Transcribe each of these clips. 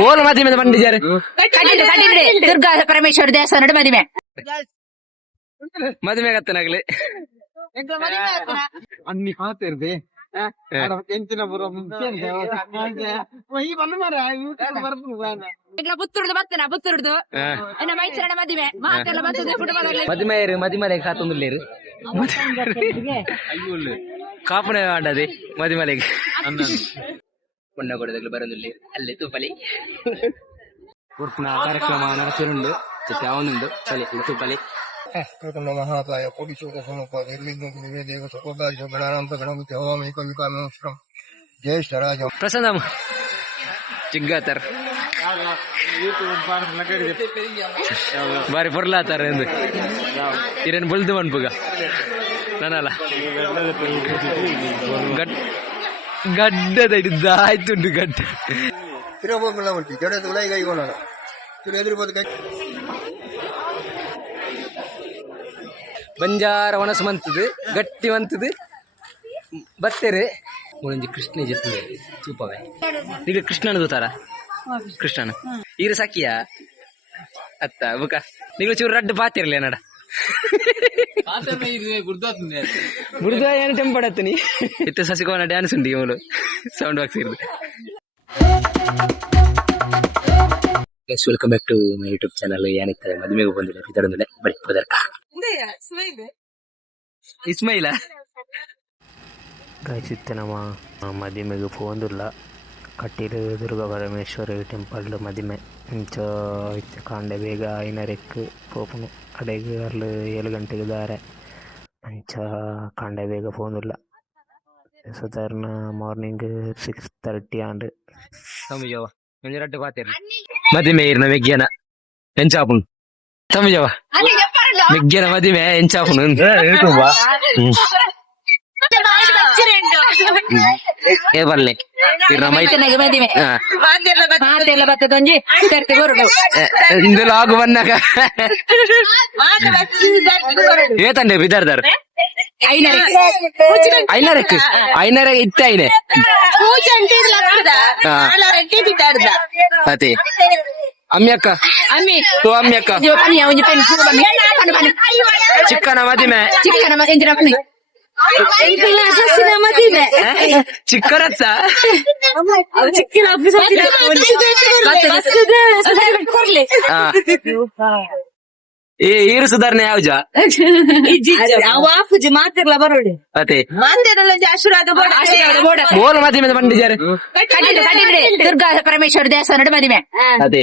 ಬೋಲ್ ಮದುವೆ ಪಂಡಿಜಾರು ದುರ್ಗಾ ಪರಮೇಶ್ವರ ದೇವಸ್ಥಾನ ಮದುವೆ ಮದುವೆ ಗತ್ತನಾಗ್ಲಿ ಅನ್ನಿ ಹಾತಿರ್ದೆ ಎಂಚಿನ ಬರೋ ಪುತ್ತೂರ್ದು ಬರ್ತನ ಪುತ್ತೂರ್ದು ಮೈಸೂರಿನ ಮದುವೆ ಮಾತೆಲ್ಲ ಬರ್ತದೆ ಫುಟ್ಬಾಲ್ ಮದಿಮೇರು ಮದಿಮಲೆಗೆ ಕಾತೊಂದುಲ್ಲೇರು ಕಾಪುನ ಆಡದೆ ಮದಿಮಲೆಗೆ ಪುಣ್ಯ ಕೊಡದಾಗಲು ಬರೋದಿಲ್ಲ ಅಲ್ಲಿ ತೂಪಲಿ ಉರ್ಪಿನ ಕಾರ್ಯಕ್ರಮ ನಡೆಸಿರುಂಡು ಯಾವನುಂಡು ಚಲಿ ತೂಪಲಿ ಮಹಾಕಾಯ ಕೋಟಿಶೋಕ ಸಮಪಾದ ದೇವ ಸಕೋದಾಶ ಗಣಾನಾಂತ ಗಣಪತಿ ಹವಾಮಿ ಕವಿಕಾಮೇಶ್ವರಂ ಜ್ಯೇಷ್ಠರಾಜ ಪ್ರಸನ್ನಂ ಚಿಗ್ಗಾತರ್ ಬಾರಿ ಪೊರ್ಲಾತಾರ ಎಂದು ಇರೇನು ಬುಲ್ದು ಮನ್ಪುಗ ನಾನಲ್ಲ ಗಡ್ಡದ ಹಿಡಿದ ಆಯ್ತುಂಟು ಗಡ್ಡ ತಿರುಪತಿ ಉಂಟು ಜಡದ ಉಳೈ ಕೈಗೋಣ ಎದುರು ಬಂಜಾರ ಒಣಸು ಮಂತದು ಗಟ್ಟಿ ಮಂತದು ಬತ್ತೇರು ಒಂಜಿ ಕೃಷ್ಣ ಜೊತೆ ತೂಪವೇ ಈಗ ಕೃಷ್ಣನ ದೂತಾರ ಕೃಷ್ಣನ ಈರು ಸಾಕಿಯ ಅತ್ತ ಬುಕ ನೀವು ಚೂರು ರಡ್ಡು ಪಾತಿರ್ಲಿ ನಡ ಬುಡ್ದ ಏನು ಟೆಂಪಡತ್ತ ನೀ ಇತ್ತು ಸಸಿಕೋನ ಡ್ಯಾನ್ಸ್ ಉಂಟು ಇವಳು ಸೌಂಡ್ ಬಾಕ್ಸ್ ಇರೋದು. Welcome back to my YouTube channel. ಏನಿರ್ತಾರೆ ಮದುವೆಗೆ ಬಂದಿಲ್ಲ ಇದರೊಂದಿದೆ ಬರೀ ಪದರ್ಕ ಇಸ್ಮೈಲ ಗಾಯಸಿತ್ತೆ ನಮ್ಮ ಮದಿಮೆಗೆ ಪೋಂದುಲ್ಲ ಕಟ್ಟಿಲು ದುರ್ಗಾ ಪರಮೇಶ್ವರಿ ಟೆಂಪಲ್ ಮದಿಮೆ ಇಂಚ ಇತ್ತೆ ಕಾಂಡೆ ಬೇಗ ಐನರೆಕ್ಕು ಪೋಪುನು ಕಡೆಗೆ ಅಲ್ಲಿ 7 ಗಂಟೆಗೆ ದಾರೆ ಅಂಚ ಕಾಂಡೆ ಬೇಗ ಪೋಂದುಲ್ಲ ಸಾಧಾರಣ ಮಾರ್ನಿಂಗ್ 6:30 ಆಂಡ್ ಸಮಜವ ಮಂಜರಡ್ಡು ಪಾತಿರ್ಲಿ ಮದಿಮೆ ಇರ್ನ ಮೆಗ್ಗ್ಯನ ಎಂಚಾಪುನು ಸಮಜವ ಮೆಗ್ಗ್ಯನ ಮದಿಮೆ ಎಂಚಾಪುನು ಏ ಬರ್ಲಿ ಇಂದು ಲಾಗು ಬಂದಾಗ ಏತಂಡೆ ಬಿದ್ದಾರ್ದಾರ ಐನರ ಇತ್ತ ಐನೆ ಅದೇ ಅಮ್ಮಿಯಕ್ಕ ತೋ ಅಮ್ಮಿಯಕ್ಕ ಚಿಕ್ಕನ ಮದಿಮೆ ಚಿಕ್ಕರತ್ತ ಈರು ಸುಧಾರಣೆ ಯಾವ ಮಾತಿರ್ಲ ಬರೋಡಿ ಅದೇ ಆಶೀರ್ವಾದ ಬೋಲ್ ಮದಿಮೆ ಪಂಡಿಜಾರು ದುರ್ಗಾ ಪರಮೇಶ್ವರ ದೇವಸ್ಥಾನ ಮದುವೆ ಅದೇ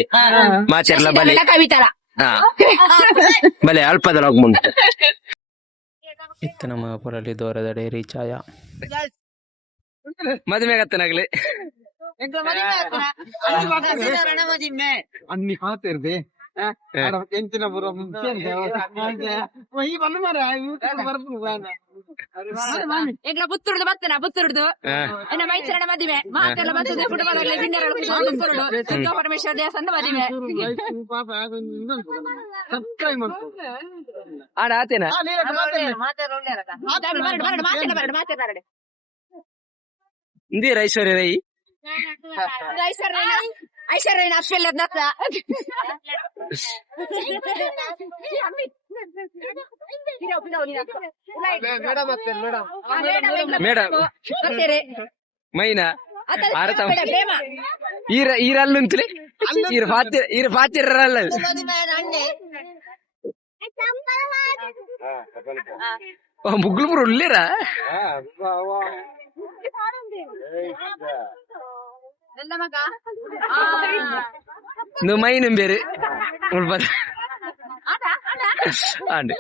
ಮಾಚರ್ಲ ಬಲೆ ಕವಿತಲ ಬಲೆ ಅಲ್ಪದ ಮುಂಟು ಇತ್ತು ನಮ್ಮ ಪುರಲ್ಲಿ ದೂರದಡೆ ರೀಚ್ ಆಯ ಮದುವೆ ಗತ್ತನಾಗ್ಲಿ ಅನ್ನಿ ಹಾತಿರ್ದೆ ಎಂಚಿನ ಬರೋ ಪುತ್ತೂರ್ದು ಬರ್ತನ ಪುತ್ತೂರ್ದು ಮೈಸೂರಿನ ಮದುವೆ ಮಾತೆಲ್ಲ ಬರ್ತದೆ ಫುಟ್ಬಾಲ್ ದುರ್ಗಾ ಪರಮೇಶ್ವರ ದೇವಸ್ಥಾನ ಮದುವೆ ಆಡ ಆತೇನಾ ಇಂದಿರ ಐಶ್ವರ್ಯ ರೈ ಐಶ್ವರ್ಯ ಅಪ್ಪೆಲ್ಲ ಮೇಡಮ್ ಮೈನಾ ಈರಲ್ಲುಂತಲೇ ಈರ ಪಾತಿರಲ್ಲ ಮುಗ್ಲು ಉಳ್ಳೇರಾ ಮೈനും പേര് ആണ്ട്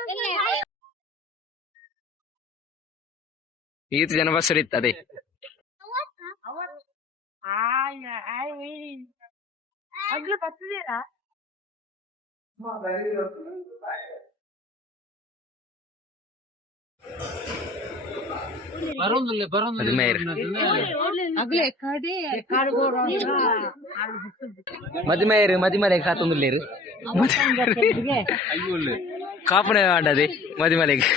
ഈത്ത് ജനബസ്സറി അതെ ಮದಿಮೇರು ಮದಿಮಲೆಗೆ ಕಾತೊಂದುಲ್ಲೇರು ಕಾಪುನ ಆಡದೆ ಮದಿಮಲೆಗೆ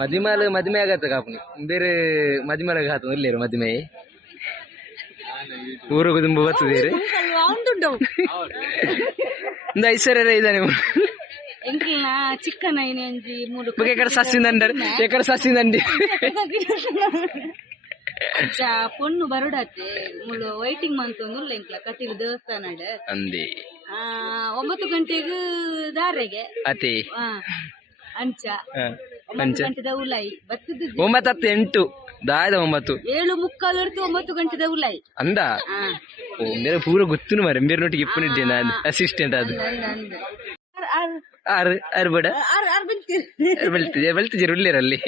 ಮದಿಮಾಲ ಮದಿಮೆ ಆಗತ್ತ ಕಾಪುನಿ ಬೇರೆ ಮದಿಮಾಲ ಆತ ಇಲ್ಲೇರು ಮದಿಮೆ ಊರಿಗೆ ತುಂಬ ಬರ್ತದೇರಿ ಒಂದು ಐಶ್ವರ್ಯ ಇದ್ದಾನೆ ಚಿಕ್ಕನ ఎక్కడ సచ్చిందంటారు ఎక్కడ సచ్చిందండి పొన్ను బరుడತ್ತೆ ಮುಳು ವೈಟಿಂಗ್ ಮಂತೊಂದು ಇಂಕ್ಲ ಕಟ್ಟಿದ ದೇವಸ್ಥಾನ ಅಂದಿ 9 ಗಂಟೆಗೆ ದಾರೆಗೆ ಅತಿ ಅಂಚ 9 ಗಂಟೆದ ಉಲಾಯಿ ಬತ್ತದ 9:08 ದಾಯದ 9 7:45 ಹೊರತು 9 ಗಂಟೆದ ಉಲಾಯಿ ಅಂದ ಓ ಮೇರೆ ಪೂರ ಗೊತ್ತು ಮರೆ ಮೇರೆ ನೋಟಿಗೆ ಇಪ್ಪನಿದ್ದೆ ನಾನು ಅಸಿಸ್ಟೆಂಟ್ ಅದು ಆರು ಬೇಡ ಬೆಳ್ತಿದ್ದೀರ ಉಳ್ಳೇರಲ್ಲಿ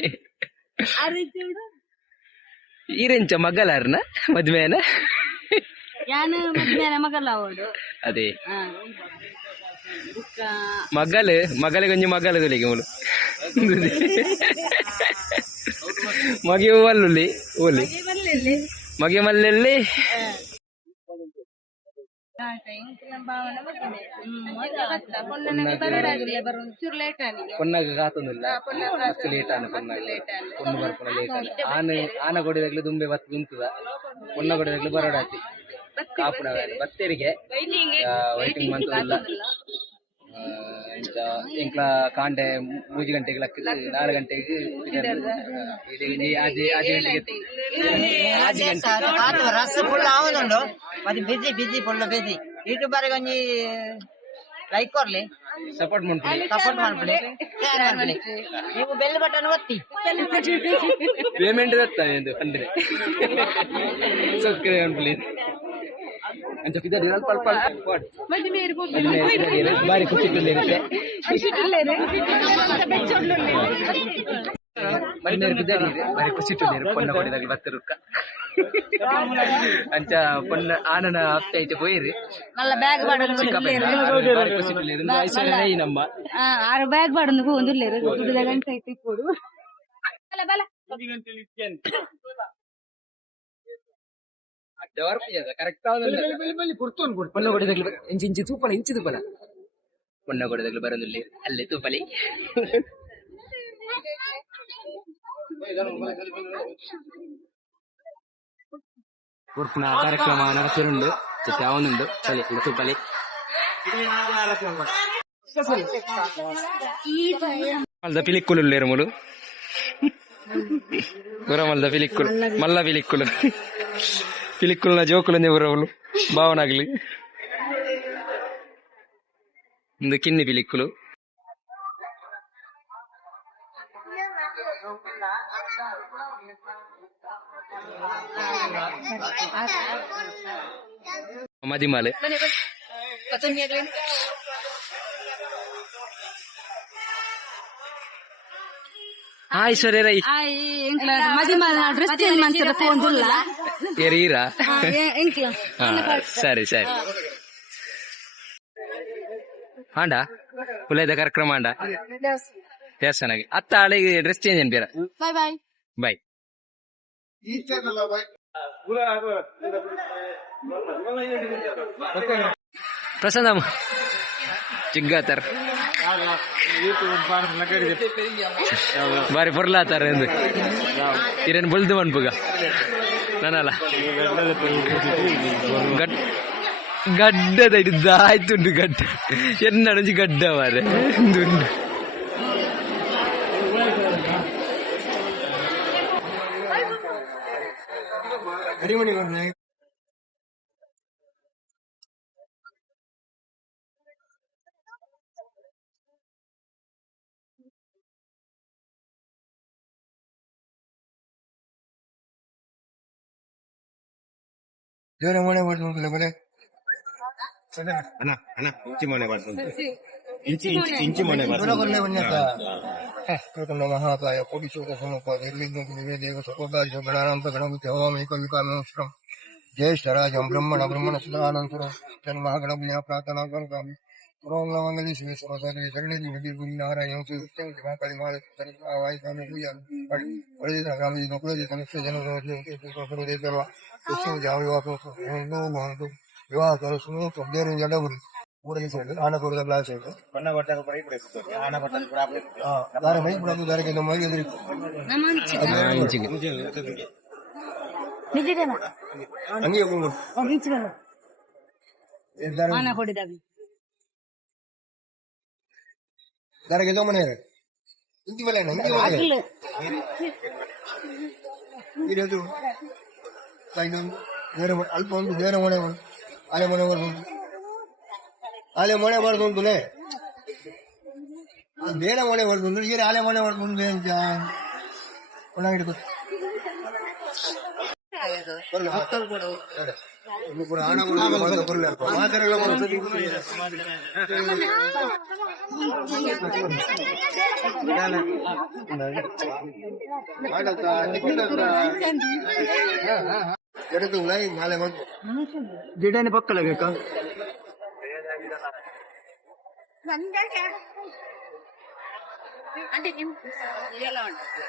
ಈರೆಂಚ ಮಗಲಾರ್ನ ಮದ್ವೆನ ಮಗಲ ಅವಳು ಅದೇ ಮಗಲಿಗೆ ಒಂಜಿ ಮಗಲ ತೊಲಿಗೆ ಮುಳು ಮಗೆ ಒಲ್ಲಿ ಒಲಿ ಮಗೆ ಮಲ್ಲೆಲ್ಲಿ పొన్నగ కాతుందిಲ್ಲ ಮಸ್ತ್ ಲೇಟ್ ಆನ పొన్ను ಬರ್ಪುನ ಲೇಟ್ ಆನ ಆನ ಕೊಡಿದಾಗ್ಲಿ ದುಂಬೆ ಬತ್ತು ನಿಂತದ పొన్న ಕೊಡಿದಾಗ್ಲಿ ಬರೋಡಾತಿ ಕಾಪುನ ಬತ್ತೇರಿಗೆ ವೈಟಿಂಗ್ ಮಂತದಿಲ್ಲ ಇಂಕ್ಲ ಕಾಂಡೆ 3 ಗಂಟೆಗೆ 4 ಗಂಟೆಗೆ ರಸ ಫುಲ್ ಆವದುಂಡು ಮತ್ತೆ busy busy full busy YouTuber ಒಂಜಿ ಲೈಕ್ ಕೊರ್ಲಿ ಸಪೋರ್ಟ್ ಮಾಡ್ತೀನಿ ಶೇರ್ ಮಾಡ್ಬಿಡಿ ನೀವು ಬೆಲ್ ಬಟನ್ ಒತ್ತಿ ಪೇಮೆಂಟ್ ದತ್ತಾನೆ ಎಂದು ಅಂದ್ರೆ ಸಬ್ಸ್ಕ್ರೈಬ್ ಪ್ಲೀಸ್ ಅಂತ ಪಿದಾ ದಿನ ಪಲ್ ಪಲ್ ಬಾರಿ ಖುಷಿ ಇರುತ್ತೆ ಬಾರಿ ಖುಷಿ ಪೊನ್ನ ಕೊಡಿದಾಗ ಬತ್ತರುಕ್ಕ ಅಂಚ ಪೊನ್ನ ಆನನ ಅಪ್ಪ ಐತೆ పోయిರಿ మళ్ళ బ్యాగ్ ಬಾರಿ ಖುಷಿ ಐಶ್ವರ್ಯ ನಮ್ಮ 6 బ్యాగ్ పడును ఉందిలేరు గుడి గంట అయితే ఇప్పుడు బల బల ಕರೆಕ್ಟ್ ಪೊನ್ನ ಕೊಡಿದಾಗ್ಲಿ ಇಂಚಿ ತೂಪಲ ಇಂಚಿ ತೂಪಲ ಪೊನ್ನ ಕೊಡಿದಾಗ್ಲಿ ಬರೋದಿಲ್ಲ ಅಲ್ಲೇ ತೂಪಲಿ ಉರ್ಪಿನ ಕಾರ್ಯಕ್ರಮ ನಡೆಸಿರುಂಡು ಯಾವನುಂಡು ಚಲಿ ತೂಪಲಿ ಮಲ್ದ ಪಿಲಿಕ್ಕುಲು ಮುಳು ಗುರ ಮಲ್ದ ಪಿಲಿಕ್ಕುಲು ಮಲ್ಲ ಪಿಲಿಕ್ಕುಲು ಪಿಲಿಕ್ಕುಲ್ನ ಜೋಕುಲಂದೆ ಬರೋವಳು ಭಾವನಾಗ್ಲಿ ಒಂದು ಕಿನ್ನಿ ಪಿಲಿಕ್ಕುಲು ಮದಿಮಾಲೆ ಐಶ್ವರ್ಯ ರೈ ಮದಿಮಾಲ ಡ್ರೆಸ್ ಚೇಂಜ್ ಮಾಡ್ತಾರೆ ಫೋನ್ ಎರೀರಾ ಸರಿ ಸರಿ ಆಂಡ ಉಲ್ಲೈದ ಕಾರ್ಯಕ್ರಮ ಆಂಡ ದೇವಸ್ಥಾನಗೆ ಅತ್ತ ಹಳೆಗೆ ಡ್ರೆಸ್ ಚೇಂಜ್ ಅನ್ಬೇರ ಬಾಯ್ ಬಾಯ್ ಬಾಯ್ ಪ್ರಸನ್ನ ಚಿಗ್ಗಾತಾರ ಬಾರಿ ಪೊರ್ಲಾತಾರ ಎಂದು ಇರೇನು ಬಲ್ದು ಮನ್ಪುಗ ನಾನಲ್ಲ ಗಡ್ಡದ ಹಿಡಿದಾಯ್ತುಂಡು ಗಡ್ಡ ಎನ್ನಡಂಜಿ ಗಡ್ಡ ಮಾರೆ ದುಂಡು ಜೋರ ಮನೆ ಮಾಡ್ಕೊಂಡ್ಲೆ ಬರೇ ಅಣ್ಣ ಅಣ್ಣ ಇಂಚಿ ಮನೆ ಮಾಡ್ಕೊಂಡು ಇಂಚಿ ಮನೆ ಮಾಡ್ಕೊಂಡು ಮಹಾಕಾಯ ಕೋಟಿ ಚೋಕ ಸಮಪಾದ ದೇವ ಸಕೋದಾಶ ಗಣಾನಂತ ಗಣಪತಿ ಹವಾಮಿ ಕವಿಕಾಮೇಶ್ವರಂ ಜ್ಯೇಷ್ಠರಾಜಂ ಬ್ರಹ್ಮಣ ಬ್ರಹ್ಮಣ ಸುಧಾನಂತರಂ ಜನ್ಮಹಾಗಣಪುಣ್ಯ ಪ್ರಾರ್ಥನಾ ಕರ್ಕಾಮಿ ಪುರೋಂಗಮಂಗಲಿ ಶಿವೇಶ್ವರ ಶರಣಿ ನಾರಾಯಣ ವಾಯುಕಾಮಿ ವಿವಾಹ पूरा ये साइड आना पूरा ब्लाक साइड पन्ना कोटा को पड़ी पड़े आना कोटा को आपने हां दारे भाई पूरा दारे के नंबर ये ಇಂಚಿಗೆ ನಿಜದೇನಾ ಹಂಗೆ ಹೋಗು ಇಂಚಿಗೆ दारे ಆನ ಹೊಡಿದಾವಿ दारे के दो मने ಇಂತಿ ಬಲೆ ನಂಗೆ ಹೋಗು ಇರೋದು ಕೈನೊಂದು ಬೇರೆ ಅಲ್ಪ ಒಂದು ಬೇರೆ ಮನೆ ಆಲೆ ಮನೆ ಬರ್ಬೋದು ಆಲೆ ಮನೆ ಬರ್ದು ಅಂತಲೇ ಬೇರೆ ಮನೆ ಬರ್ದು ಅಂದ್ರೆ ಈಗ ಆಲೆ ಮನೆ ಬರ್ದು ಅಂತ ಒಳಗಿಡ್ಕೊ ಹಣ ಬರಲ್ಲ ಮಾತಾಡಲ್ಲ ಎಡದು ನಾಳೆ ಬಂದು ಗಿಡನೇ ಪಕ್ಕಲ್ಲ ಬೇಕಾ అంటే నిమ్ ఎలా ఉంటుంది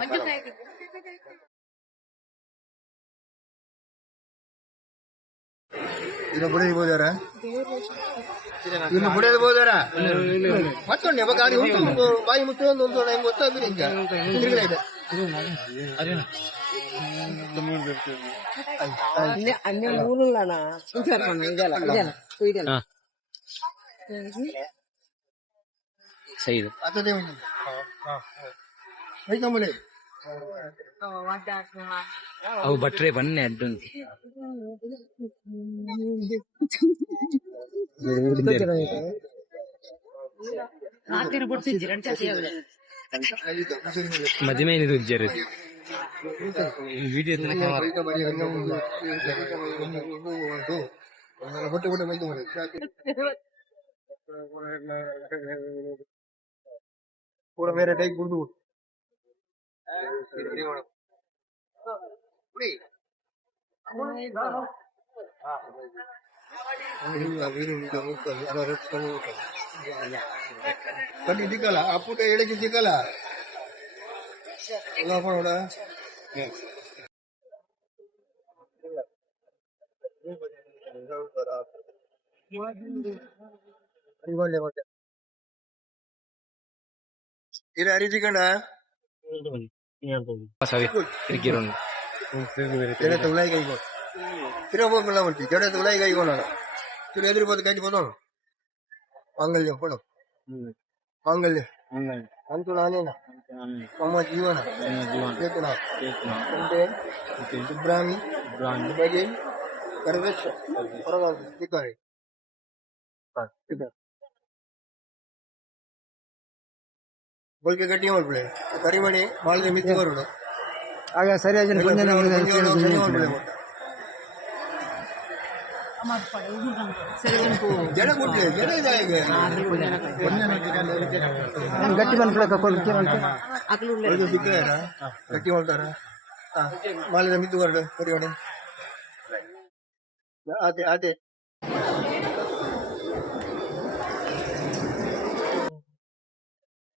మంచి ప్యాకెట్ ಇನ್ನು ಬುಡದಿಬೋದಾರ ಇನ್ನು ಬುಡದಿಬೋದಾರ ಮತ್ತೊಂಡೆ ಗಾಡಿ ಉಂಟು ಬಾಯಿ ಮುಚ್ಚಿ ಒಂದು ಹೆಂಗ್ ಗೊತ್ತಾಗ್ತದೆ ಈಗ ತಿರುಗಡೆ ಇದೆ ಸರಿ ಅದೇ ಐತಂಬಳಿ ಅವು ಬಟ್ರೆ ಬನ್ನೆ ಅಡ್ಡೊಂದು ಮದುವೆ ಉಜ್ಜರು ವಿಡಿಯೋ ಬಟ್ಟೆ ಬಟ್ಟೆ ಮೈತು ಮಾಡಿ पूरा मेरे टाइप गुर्दू कभी दिखला आपू तो एड़े की दिखला ना पण ओडा ಇದು ಅರಿಜಿಕಂಡ ಇರಿಕಿರೋನು ಜಡೆ ತುಳಾಯಿ ಕೈಗೋ ತಿರೋಬೋಗಲ್ಲ ಉಂಟು ಜಡೆ ತುಳಾಯಿ ಕೈಗೋ ನಾನು ತಿರು ಎದುರು ಕಟ್ಟಿ ಬಂದೋನು ಮಾಂಗಲ್ಯ ಕೊಡು ಮಾಂಗಲ್ಯ ಅಂತೂ ನಾನೇನ ನಮ್ಮ ಜೀವನ ಚೇತನ ಕಂಟೆ ಇಬ್ರಾಹಿಂ ಬಗೆ ಕರದಕ್ಷ ಹೊರಗ ಸಿಕ್ಕಾರಿ बोल के गड्डी ಮಾಡ್ಬಿಳೆ ಕರಿ ಮಾಡಿ ಮಾಡಿದ್ರೆ ಮಿತ್ತಿ ಬರೋದು ಆಗ ಸರಿಯಾಗಿ ಜಡ ಕೊಟ್ಲೆ ಜಡ ಇದಾಗೆ ಗಟ್ಟಿ ಬಂದ್ಬಿಡಕ ಕೊಡ್ತೀವಿ ಸಿಕ್ಕಾರ ಗಟ್ಟಿ ಮಾಡ್ತಾರ ಮಾಡಿದ್ರೆ ಮಿತ್ತಿ ಬರೋದು ಕರಿ ಮಾಡಿ ಅದೇ ಅದೇ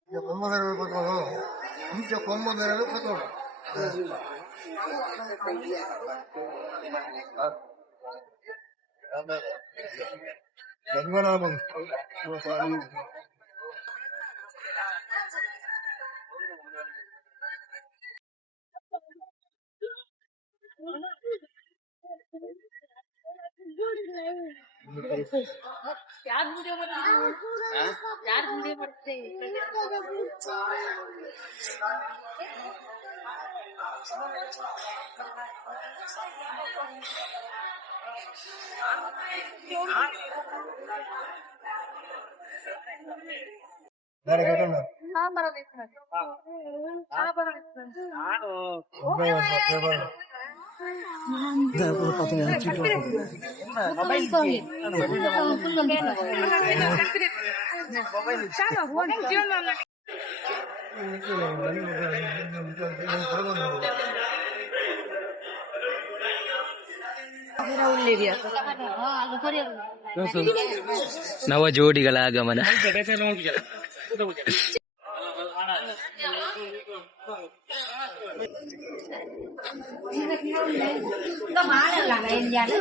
ಕೊಂಬ ಬೇರೆ ಕೊಟ್ಟೋದು ಮುಂಚೆ ಕೊಂಬ ಬೇರೆ ಕೊಟ್ಟೋದು ಯಜಮಾನ ಬಂದು ಯಾರು ವಿಡಿಯೋ ಮಾಡ್ತಾರೆ ಬೇರೆ ಕೇಳೋಣ ನವ ಜೋಡಿಗಳ ಆಗಮನ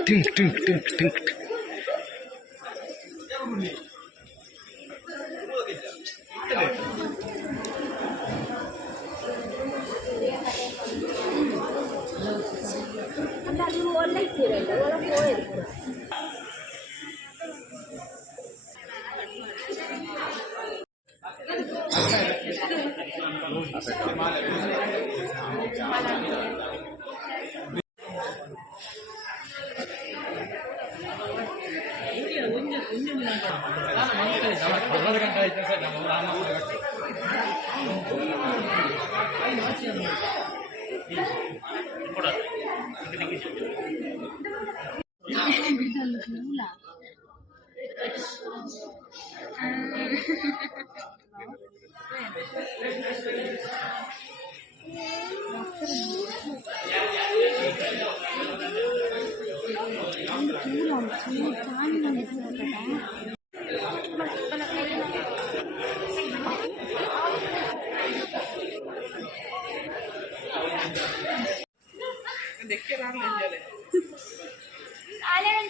ಟಿಂಕ್ ಟಿಂಕ್ ಟಿಂಕ್ ಟಿಂಕ್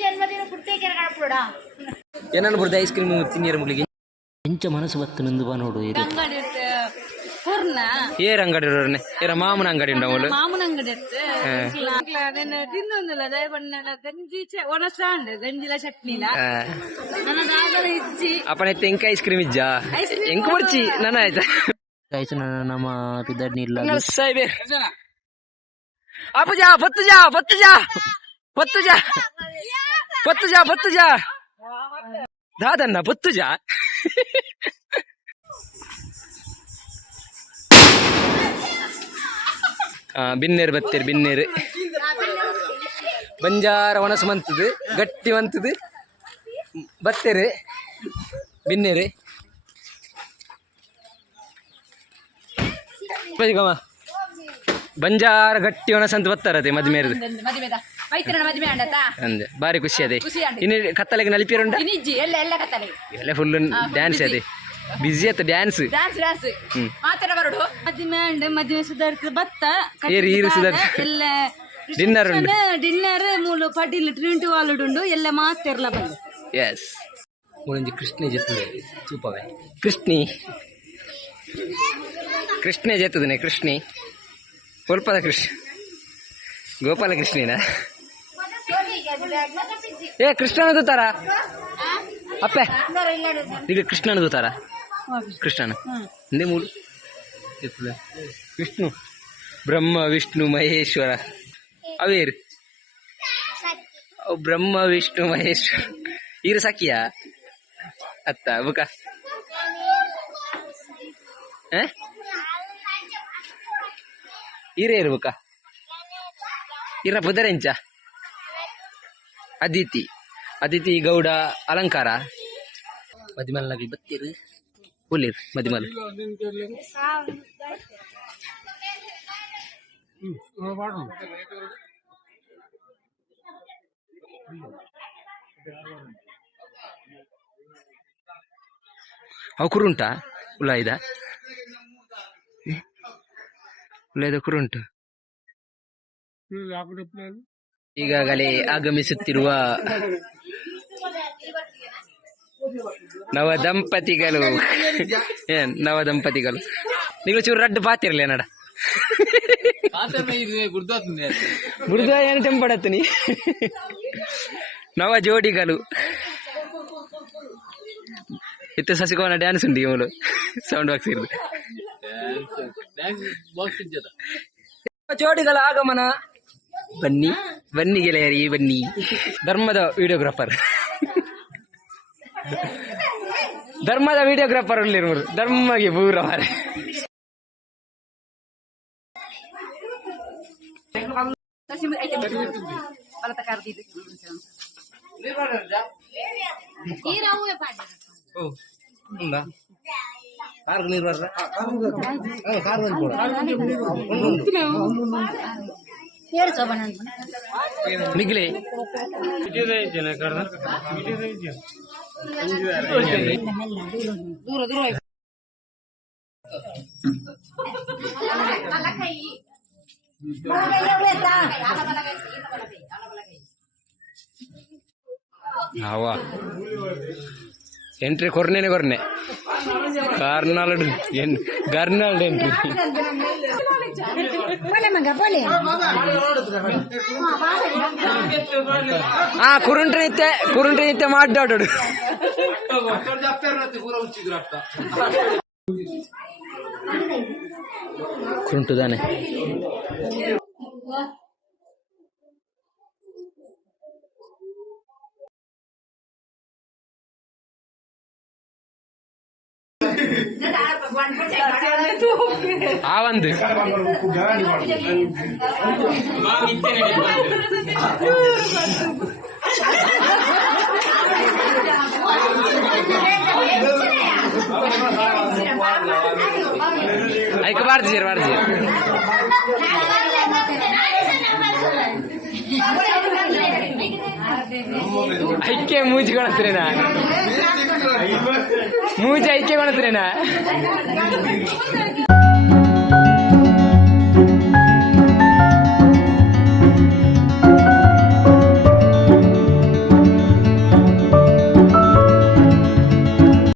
ಜನ್ಮದಿನ ಪುಟ್ಟಿ ಕೆರಗಾಡ್ಬಿಡ ಏನನ್ನ ಬರ್ತದೆ ಐಸ್ ಕ್ರೀಮ್ ತಿನ್ನಿರ ಮುಗಿಗೆ ಎಂಚ ಮನಸ್ಸು ಬತ್ತು ನಂದು ಬಾ ನೋಡು ಇದು ಅಂಗಡಿ ಪೂರ್ಣ ಏರ್ ಅಂಗಡಿ ಇರೋರ್ನೆ ಏರ ಮಾಮನ ಅಂಗಡಿ ಉಂಟು ಅವಳು ಮಾಮೂನ ಅಂಗಡಿ ತಿನ್ನೊಂದಿಲ್ಲ ದಯಬಣ್ಣಲ ಗಂಜಿ ಒಣಸಾಂಡ್ ಗಂಜಿಲ ಚಟ್ನಿಲ ನನ್ನದಾಗಲ ಇಜ್ಜಿ ಅಪ್ಪನ ತೆಂಕ ಐಸ್ ಕ್ರೀಮ್ ಇಜ್ಜಾ ಎಂಕ ಬರ್ಚಿ ನನ್ನ ಆಯ್ತಾ ಆಯ್ತು ನಮ್ಮ ಪಿದ್ದಡ್ನಿ ಇಲ್ಲ ಸಾಯ್ಬೇರ್ ಅಪ್ಪಜಾ ಬತ್ತುಜಾ ಬತ್ತುಜಾ ಬತ್ತುಜಾ ಬತ್ತುಜಾ ಬತ್ತುಜಾ ದಾದನ್ನ ಬತ್ತುಜಾ ಬಿನ್ನೇರು ಬತ್ತೇರು ಬಿನ್ನೇರು ಬಂಜಾರ ಒಣಸು ಮಂತದು ಗಟ್ಟಿ ಮಂತದು ಬತ್ತೇರು ಬಿನ್ನೇರು ಬಂಜಾರ ಗಟ್ಟಿ ಒಣಸು ಅಂತ ಬತ್ತಾರತೆ ಮದ್ಮೇರದು ಮದುವೆದ ಮೈತ್ರಿನ ಮದುವೆ ಅಂಡತ ಅಂದೆ ಬಾರಿ ಖುಷಿ ಅದೇ ಖುಷಿ ಅಂಡೆ ಇನ್ನು ಕತ್ತಲೆಗೆ ನಲಿಪಿರುಂಡ ಇನಿಜ್ಜಿ ಎಲ್ಲ ಕತ್ತಲೆ ಎಲ್ಲ ಫುಲ್ ಡ್ಯಾನ್ಸ್ ಅದೇ ಬಿಸಿ ಆತ ಡ್ಯಾನ್ಸ್ ಡ್ಯಾನ್ಸ್ ಮಾತಾಡ ಬರಡು ಮದುವೆ ಅಂಡೆ ಮದುವೆ ಸುಧಾರಿತ ಬತ್ತ ಈರು ಸುಧಾರಿತ ಎಲ್ಲ ಡಿನ್ನರ್ ಉಂಡು ಡಿನ್ನರ್ ಮೂಲು ಪಡಿಲ್ ಟ್ರಿಂಟ್ ವಾಲುಡುಂಡು ಎಲ್ಲ ಮಾತಿರ್ಲ ಬಂದು ಎಸ್ ಮೂಳಂಜಿ ಕೃಷ್ಣ ಜೆತ್ತದೆ ತೂಪವೇ ಕೃಷ್ಣ ಜೆತ್ತದನೆ ಕೃಷ್ಣಿ ಸ್ವಲ್ಪದ ಕೃಷ್ಣ ಗೋಪಾಲ ಕೃಷ್ಣಿನ ಏ ಕೃಷ್ಣನ ದೂತಾರ ಅಪ್ಪೆ ಈಗ ಕೃಷ್ಣನ ದೂತಾರ ಕೃಷ್ಣನ ಹಿಂದೆ ಮೂರು ವಿಷ್ಣು ಬ್ರಹ್ಮ ವಿಷ್ಣು ಮಹೇಶ್ವರ ಅವೇರು ಬ್ರಹ್ಮ ವಿಷ್ಣು ಮಹೇಶ್ವರ ಈರು ಸಾಕಿಯಾ ಅತ್ತ ಬುಕ ಈರೇ ಇರ್ಬೇಕ ಇರ ಪುದರೆಂಚ ಅದಿತಿ ಗೌಡ ಅಲಂಕಾರ ಮದಿಮಲ್ನಾಗಿ ಬತ್ತೀರು ಹುಲಿರ್ ಮದಿಮಲ್ ಅವು ಕುರುಂಟ ಉಲಾಯ್ದ ಕುರುಂಟು ಈಗಾಗಲೇ ಆಗಮಿಸುತ್ತಿರುವ ನವದಂಪತಿಗಳು ನೀವು ಚೂರು ರಡ್ಡು ಪಾತಿರ್ಲಿ ನಡ ಗುರುದ್ವಾ ಏನು ಟೆಂಪಡತ್ತೀನಿ ನವ ಜೋಡಿಗಳು ಇತ್ತು ಸಸಿಕೋನ ಡ್ಯಾನ್ಸ್ ಉಂಟು ಇವಳು ಸೌಂಡ್ ಬಾಕ್ಸ್ ಇರೋದು ಜೋಡಿಗಳ ಆಗಮನ ಬನ್ನಿ ಗೆಳೆಯರಿ ಬನ್ನಿ ಧರ್ಮದ ವಿಡಿಯೋಗ್ರಾಫರ್ ಉಳ್ಳಿರೋರು ಧರ್ಮಗೆ ಪೂರ ಮಾರೆ ಮಿಗ್ಲೆ ಎಂಟ್ರಿ ಕೊರ್ನೆ ಕಾರ್ನಾಲ್ಡ್ ಗರ್ನಾಲ್ಡ್ ಎಂಟ್ರಿ ಕುರುಂಟ್ರಿ ನಿತ್ಯ ಮಾಡ್ಡಾಡು ಕುರುಂಟು ತಾನೆ ಆವಂದು ಐಕ ಬಾರ್ದು ಐಕ್ಯ ಮೂಜಿ ಕೊಣತ್ರೇನಾ ಮೂಜಿ ಐಕ್ಯ ಕೊಣತ್ರೇನಾ